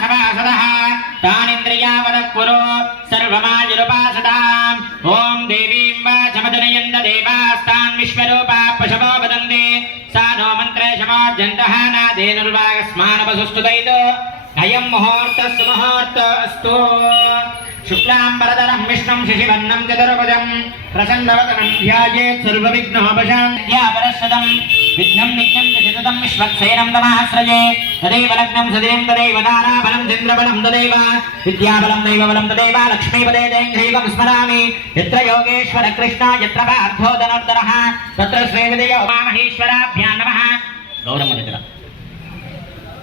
सभासदः तानिन्द्रियावदः कुरु सर्वमायुरुपासताम् ॐ देवीं वाचमजनयन्त देवास्तान् विश्वरूपा पशवो वदन्ति सा नो मन्त्रे शमोर्जन्तः नादेनुर्वागस्मानवसुस्तुतैतो अयं मुहूर्तः सुमुहूर्तः अस्तु शुक्लाम्बरधरं विष्णुं शशिवर्णं चतुर्भुजं प्रसन्नवदनं ध्यायेत् सर्वविघ्नोपशान्त्यापरशतं विघ्नं विघ्नं च सततं विश्वक्सेनं तमाश्रये तदेव लग्नं सदैव तदेव दाराबलं चन्द्रबलं तदेव विद्याबलं दैवबलं तदेव लक्ष्मीपदे दैङ्घ्रीवं स्मरामि यत्र योगेश्वर कृष्ण यत्र पार्थो धनुर्धरः तत्र श्रीविजयो उमामहेश्वराभ्यां नमः गौरवमन्दिरम्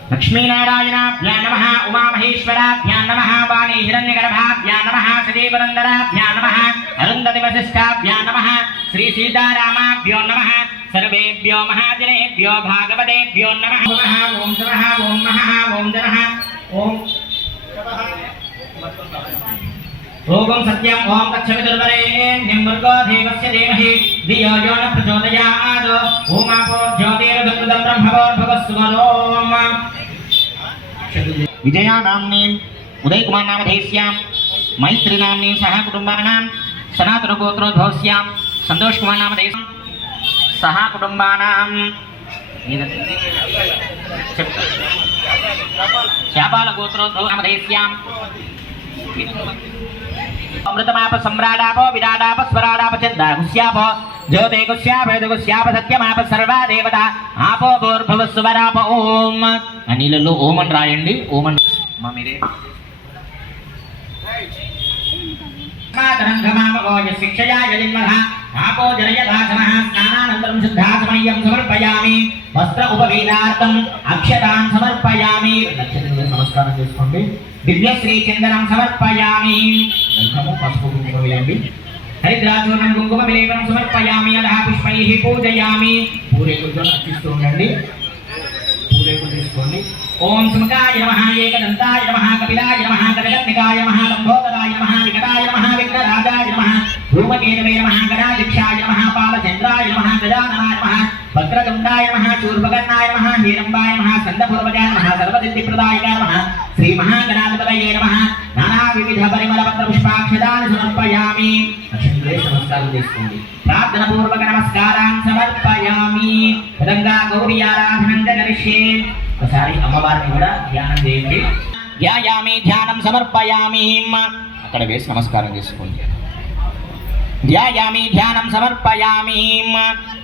लक्ष्मीनारायणाभ्यां नमः उमामहेश्वराभ्यां नमः वाणी हिरण्यगर्भाभ्यां नमः सदेवनन्दराभ्यां नमः अरुन्धतिवसिष्ठाभ्यां नमः श्री सीतारामाभ्यो नमः सर्वेभ्यो महाजनेभ्यो भागवतेभ्यो नमः ओम नमः ओम नमः ओम नमः ओम ओम सत्यं ओम तत्सवितुर्वरेण्यं भर्गो देवस्य धीमहि धियो यो न प्रचोदयात् ओमापो ज्योतिर्भद्रं ब्रह्मवोर्भवस्वरोम विजया नाम्नीं उदय कुमार नामधेयस्यां मैत्री नाम्नीं सह कुटुंबानां सनातन गोत्रोद्भवस्यां संतोष कुमार नामधेयस्यां सह कुटुंबानां श्यापाल गोत्रोद्भव नामधेयस्यां अमृतमाप सम्राडापो विराडाप स्वराडाप चंदा गुस्याप ज्योते गुस्याप गुस्याप सत्यमाप सर्वा देवता आपो भूर्भुवस्वराप ओम अनिललो ओम అని రాయండి ఓం అని మా మీరే मातरंगमामगोय शिक्षया यदिन्मः आपो जनयदासनः स्नानानन्तरं शुद्धासमयं समर्पयामि वस्त्र उपवीतार्थं अक्षतान् समर्पयामि నక్షత్రానికి నమస్కారం చేసుకోండి దివ్యశ్రీ చందనం సమర్పయామి దండము పసుపు కుంకుమ వేయండి హరిద్రాచూర్ణం కుంకుమ విలేపనం సమర్పయామి అదహ పుష్పైః పూజయామి పూరేకులతో అర్చిస్తూ ఉండండి పూరేకులు తీసుకోండి ఓం సుముఖాయ నమః ఏకదంతాయ నమః కపిలాయ నమః గజకర్ణికాయ నమః లంబోదరాయ నమః వికటాయ నమః విఘ్నరాజాయ నమః ధూమకేతవే నమః గణాధ్యక్షాయ నమః పాలచంద్రాయ నమః గజాననాయ నమః వక్రతుండాయ నమః చూర్పకర్ణాయ నమః హీరంబాయ నమః స్కందపూర్వజాయ నమః సర్వసిద్ధిప్రదాయకాయ నమః శ్రీ మహాగణాధిపతయే నమః నానా వివిధ పరిమళ పత్ర పుష్పాక్షతాన్ని సమర్పయామి లక్ష్మీదేవి నమస్కారం చేసుకోండి ప్రార్థన పూర్వక నమస్కారాన్ని సమర్పయామి విధంగా గౌరీ ఆరాధనం కరిష్యే ఒకసారి అమ్మవారిని కూడా ధ్యానం చేయండి ధ్యాయామి ధ్యానం సమర్పయామి అక్కడ వేసి నమస్కారం చేసుకోండి ధ్యాయామి ధ్యానం సమర్పయామి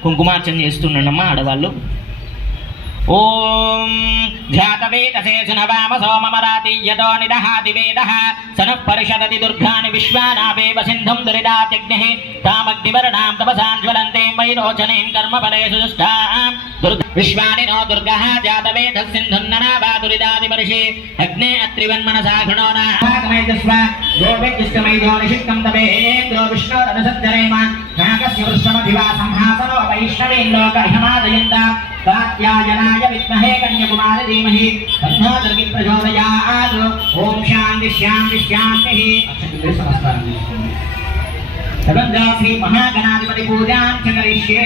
కుంకుమార్చన చేస్తుండమ్మా ఆడవాళ్ళు ఓం ధ్యాతవేదసే సునవామ సోమమరాతి యతో నిదహాతి వేదః సనః పరిషదతి దుర్గాని విశ్వానావేవ సింధుం దురిదాత్యగ్నిః తామగ్నివర్ణాం తపసాన్ జ్వలంతే వైరోచనేం కర్మఫలేషు దుష్టాం విశ్వాని నో దుర్గః జాతవేదః సింధున్ననావా దురిదాదివర్షే అగ్నే అత్రివన్మనసా ఘృణోనాగమైతస్వ గోవిజ్జిష్టమైదో నిషిక్తం తమేంద్రో విష్ణోరనుసజ్జనేమ నాగస్య వృషమధివా సంహాసనో వైష్ణవేంలోక హిమాదయంత कात्यायनाय विद्महे कन्याकुमारी धीमहि तन्नो दुर्गी प्रचोदयात् ओम शांति शांति शांति अक्षतुल्य नमस्कारं చేసుకోండి తదనంతరం శ్రీ మహాగణాధిపతి పూజాం చ కరిష్యే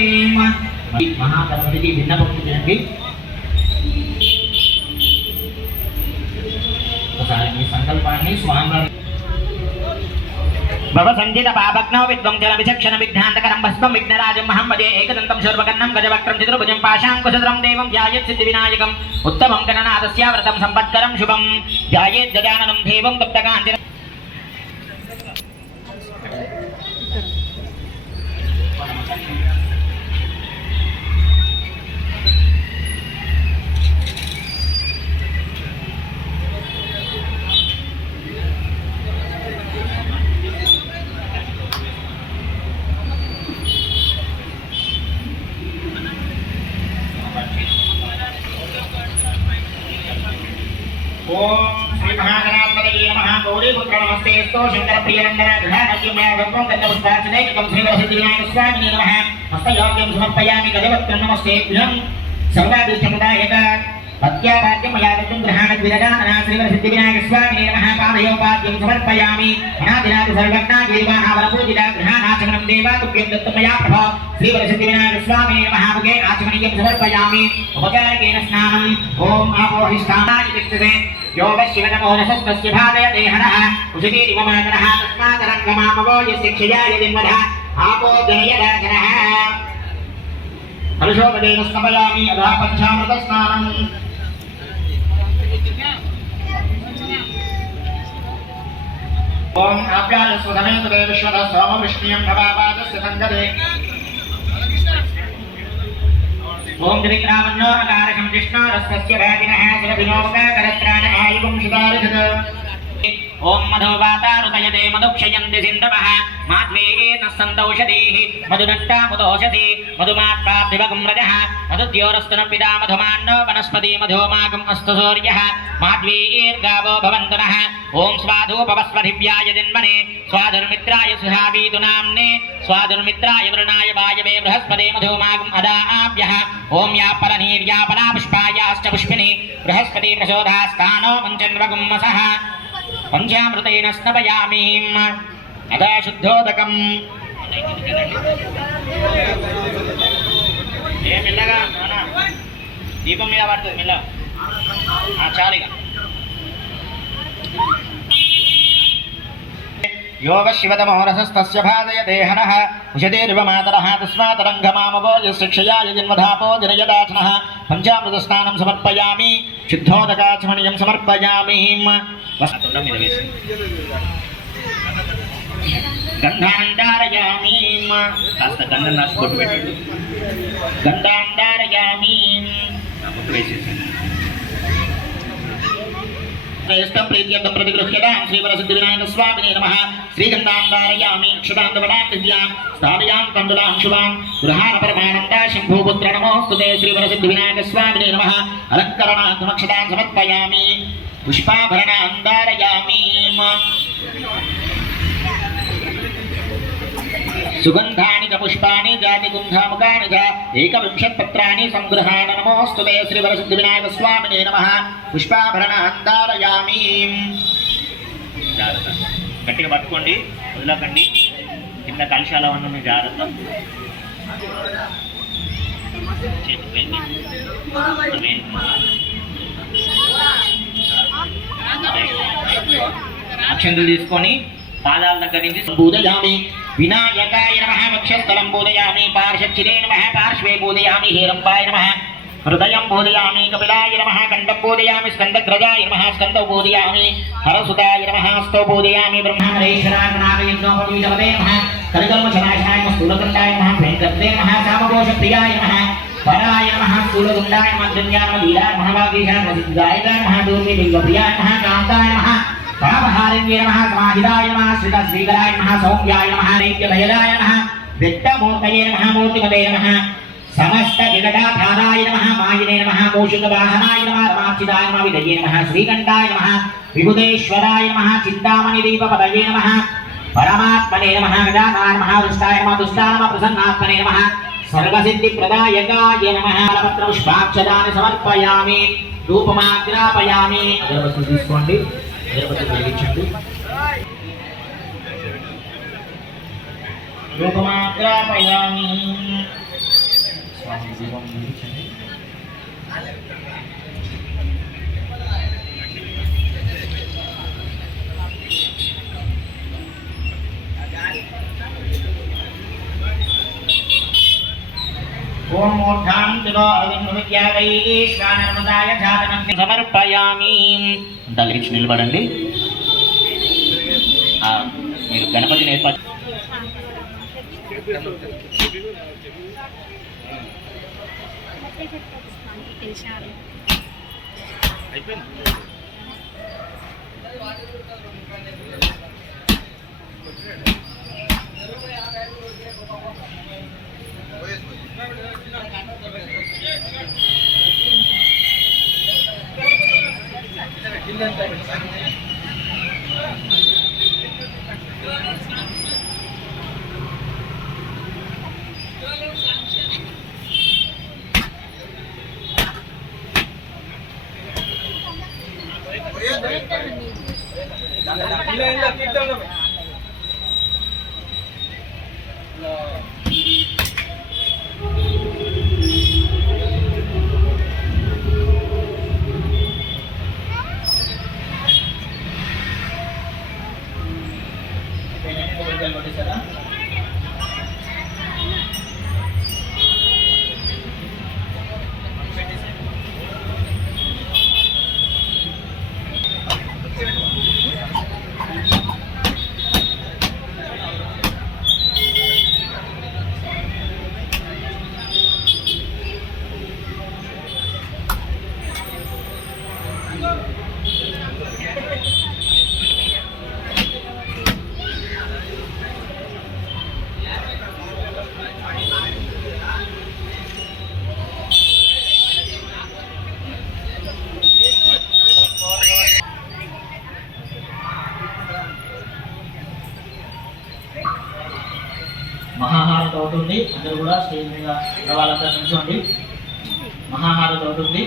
మహాగణపతికి విన్నపం చేయండి ఒకసారి మీ సంకల్పాన్ని స్వామివారి भव संजित पापग्नौ विद्वंजन विचक्षण विघ्नान्तकरं भस्मं विघ्नराजं महम्मदे एकदन्तं शूर्पकर्णं गजवक्त्रं चतुर्भुजं पाशाङ्कुशधरं देवं ध्यायेत् सिद्धिविनायकम् उत्तमं गणनाथस्य व्रतं सम्पत्करं शुभं ध्यायेत् गजाननं देवं तप्तकाञ्चन ओम श्री महागणाधिपतये नमः गौरी पुत्र नमस्तेस्तु शंकर प्रियनंदन गृहानज्ञमया गंगं गंधपुष्पार्चनैकं श्री वरसिद्धिविनायक स्वामिने नमः हस्तयोग्यं समर्पयामि गजवक्त्रं नमस्तेभ्यं सर्वादिष्टमुदायक भक्त्यापाद्यं मया दत्तं गृहाणद्विरजानना श्रीवरसिद्धिविनायकस्वामिने नमः पादयोपाद्यं समर्पयामि अनादिनादि सर्वज्ञाजीर्वाणावरपूजिता गृहाणाचमनं देवा तुभ्यं दत्तं मया प्रभो श्रीवरसिद्धिविनायकस्वामिने नमः मुखे आचमनीयं समर्पयामि उपचारकेन स्नानम् ॐ आपोहिष्ठानाय तिष्ठते यो वशिवनमोनसस्तस्य भादयते हरः उषितीरिममातरः तस्मादरङ्गमामवो यस्य क्षयाय जन्मधः आपो जनयदाचनः हर्षोपदेन स्नपयामि अधः पञ्चामृतस्नानम् ॐ आप्यायस्वधमेतदे विश्वतः सोमवृष्णीयं भवापादस्य सङ्गते ॐ त्रिग्रामन्नो अकारकं जिष्णोरस्वस्य भागिनः सुरभिनोपकरत्राण आयुगं सुदारिषत् ओम मधुवातारुतयते मधुक्षयन्ति सिन्धवः माध्वेन सन्दौषधीः मधुनट्टा मुदोषधि मधुमात्पाब्धिवगं रजः मधुद्योरस्तुनं पिता मधुमान्नो वनस्पति मधुमागम् अस्तु सूर्यः माध्वीर्गावो भवन्तु नः ओम स्वाधूपवस्वधिव्याय जन्मने स्वाधुर्मित्राय सुहावीतु नाम्ने स्वाधुर्मित्राय वरुणाय वायवे बृहस्पते मधुमागम् अदाभ्यः ओम यापरनीर्यापना पुष्पायाश्च पुष्पिनी बृहस्पति प्रचोदास्तानो मञ्चन्वगं मसः पंचामृतेन स्नपयामि अदा शुद्धोदकम् ఏ మెల్లగా నానా దీపం మీద పడుతుంది మెల్ల చాలిగా యోగ శివతమోరసస్తస్య భాదయతే హరః ఉషతేర్వమాతరః తస్మాతరంగమామవో యస్య క్షయాయ జన్మధాపో జనయదాచనః పంచామృత స్నానం సమర్పయామి శుద్ధోదకాచమనీయం సమర్పయామి గంధాండారయామి కాస్త గంధం రాసి కొట్టు పెట్టండి గంధాండారయామి इष्टं प्रीत्यर्थं प्रतिगृह्यतां श्रीवरसिद्धिविनायकस्वामिने नमः श्रीगन्धान्धारयामि अक्षतान्तवडादिव्यां स्थापयां तण्डुलां शुभां गृहाणपरमानन्दा शम्भुपुत्र नमोऽस्तु ते श्रीवरसिद्धिविनायकस्वामिने नमः अलङ्करणार्थमक्षतां समर्पयामि पुष्पाभरणान्धारयामि सुगंधानि च पुष्पाणि जातिगुन्धामुखानि च एकविंशत्पत्राणि संगृहाण नमोऽस्तु ते श्रीवरसिद्धिविनायकस्वामिने नमः पुष्पाभरणान्धारयामि గట్టిగా పట్టుకోండి వదలకండి కింద కలశాల ఉన్న జాగ్రత్త అక్షంతలు తీసుకొని పాదాల దగ్గర నుంచి పూజయామి వినాయకాయ నమః వక్షస్థలం పూజయామి పార్శ్వచిరే నమః పార్శ్వే పూజయామి హేరంబాయ నమః హృదయం పూజయామి కపిలాయ నమః కంఠం పూజయామి స్కందగ్రజాయ నమః స్కందౌ పూజయామి హరసుతాయ నమః స్థౌ పూజయామి బ్రహ్మేశ్వరాయ నారాయణోపవీజవతే నమః కలికల్మశనాశనాయ స్థూలకంఠాయ నమః వెంకటే నమః కామకోశప్రియాయ నమః పరాయ నమః స్థూలగుండాయ నమః ధన్యాయ నమః వీరాయ మహాభాగీశాయ నమః సిద్ధాయ నమః దూర్మిలింగప్రియాయ నమః కాంతాయ నమః పాపహారిణ్యే నమః సమాహితాయ నమః శ్రీధరాయ నమః సౌమ్యాయ నమః నైత్యభయదాయ నమః విత్తమూర్తయే నమః మూర్తిమతే నమః సమస్త జగదాధారాయ నమః మాయినే నమః మూషికవాహనాయ నమః రమార్చితాయ నమః విదయే నమః శ్రీకంఠాయ నమః విభుదేశ్వరాయ నమః చింతామణి దీపపదయే నమః పరమాత్మనే నమః గజానాయ నమః వృష్టాయ నమః దుష్టాయ నమః ప్రసన్నాత్మనే నమః సర్వసిద్ధిప్రదాయకాయ నమః పత్రపుష్పాక్షదాని సమర్పయామి ధూపమాగ్రాపయామి అగరబత్తులు తీసుకోండి అగరబత్తులు వెలిగించండి ధూపమాగ్రాపయామి స్వామి దీపం వెలిగించండి ఓం మూర్ధాం దివో అరవిందవిద్యావైశ్వానర్మదాయ జాతనం సమర్పయామి తలకించి నిలబడండి మీరు గణపతిని ఏర్పాటు మహాహారతి అవుతుంది. అందరూ కూడా స్టేజ్ మీద వాళ్ళంతా నిల్చోండి. మహాహారతి అవుతుంది.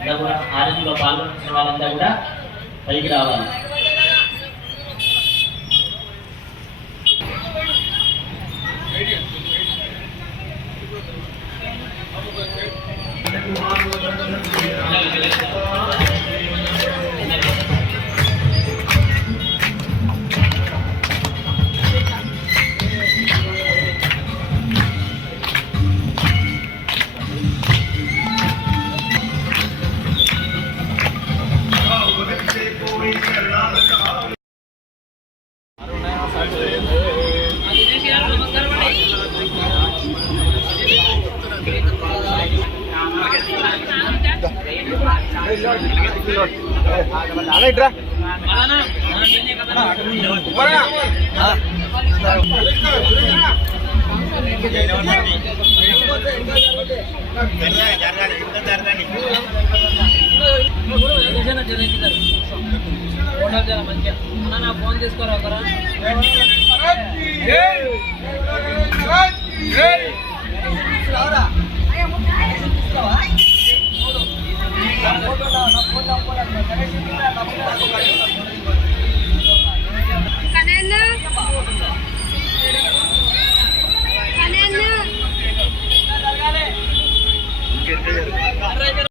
అందరూ కూడా హారతిలో పాల్గొన్న వాళ్ళంతా కూడా పైకి రావాలి. ఫోన్ తీసుకోరా.